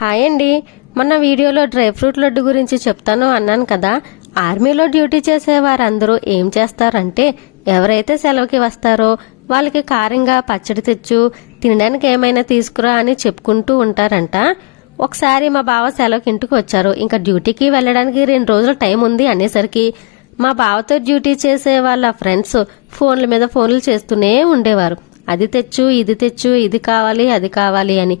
Hi అండి. మొన్న వీడియోలో డ్రై ఫ్రూట్ లడ్డు గురించి చెప్తాను అన్నాను కదా. ఆర్మీలో డ్యూటీ చేసే వారందరూ ఏం చేస్తారంటే ఎవరైతే సెలవుకి వస్తారో వాళ్ళకి కారంగా పచ్చడి తెచ్చు, తినడానికి ఏమైనా తీసుకురా అని చెప్పుకుంటూ ఉంటారంట. ఒకసారి మా బావ సెలవుకి ఇంటికి వచ్చారు. ఇంకా డ్యూటీకి వెళ్ళడానికి 2 రోజులు టైం ఉంది అనేసరికి మా బావతో డ్యూటీ చేసే వాళ్ళ ఫ్రెండ్స్ ఫోన్ల మీద ఫోన్లు చేస్తూనే ఉండేవారు. అది తెచ్చు, ఇది తెచ్చు, ఇది కావాలి, అది కావాలి అని.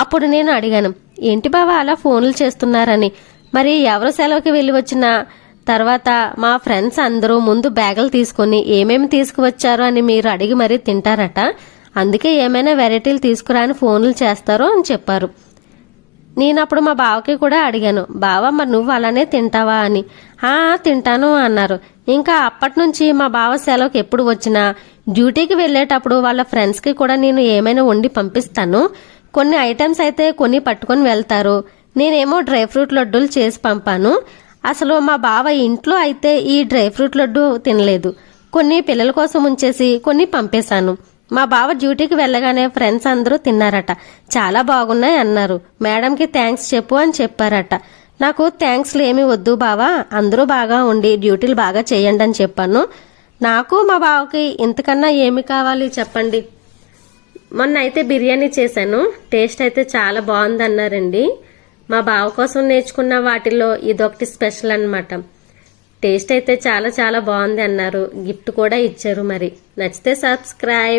అప్పుడు నేను అడిగాను, ఏంటి బావ అలా ఫోన్లు చేస్తున్నారని. మరి ఎవరు సెలవుకి వెళ్ళి వచ్చిన తర్వాత మా ఫ్రెండ్స్ అందరూ ముందు బ్యాగులు తీసుకొని ఏమేమి తీసుకువచ్చారో అని మీరు అడిగి మరీ తింటారట. అందుకే ఏమైనా వెరైటీలు తీసుకురా అని ఫోన్లు చేస్తారో అని చెప్పారు. నేను అప్పుడు మా బావకి కూడా అడిగాను, బావ మరి నువ్వు అలానే తింటావా అని. తింటాను అన్నారు. ఇంకా అప్పటి నుంచి మా బావ సెలవుకి ఎప్పుడు వచ్చినా డ్యూటీకి వెళ్ళేటప్పుడు వాళ్ళ ఫ్రెండ్స్కి కూడా నేను ఏమైనా వండి పంపిస్తాను. కొన్ని ఐటమ్స్ అయితే కొన్ని పట్టుకొని వెళ్తారు. నేనేమో డ్రై ఫ్రూట్ లడ్డూలు చేసి పంపాను. అసలు మా బావ ఇంట్లో అయితే ఈ డ్రై ఫ్రూట్ లడ్డు తినలేదు. కొన్ని పిల్లల కోసం ఉంచేసి కొన్ని పంపేశాను. మా బావ డ్యూటీకి వెళ్ళగానే ఫ్రెండ్స్ అందరూ తిన్నారట. చాలా బాగున్నాయి అన్నారు. మేడంకి థ్యాంక్స్ చెప్పు అని చెప్పారట. నాకు థ్యాంక్స్లు ఏమీ వద్దు బావా, అందరూ బాగా ఉండి డ్యూటీలు బాగా చేయండి అని చెప్పాను. నాకు మా బావకి ఇంతకన్నా ఏమి కావాలి చెప్పండి. మొన్న అయితే బిర్యానీ చేశాను. టేస్ట్ అయితే చాలా బాగుంది అన్నారండి. మా బావ కోసం నేర్చుకున్న వాటిల్లో ఇదొకటి స్పెషల్ అన్నమాట. టేస్ట్ అయితే చాలా చాలా బాగుంది అన్నారు. గిఫ్ట్ కూడా ఇచ్చారు. మరి నచ్చితే సబ్స్క్రైబ్.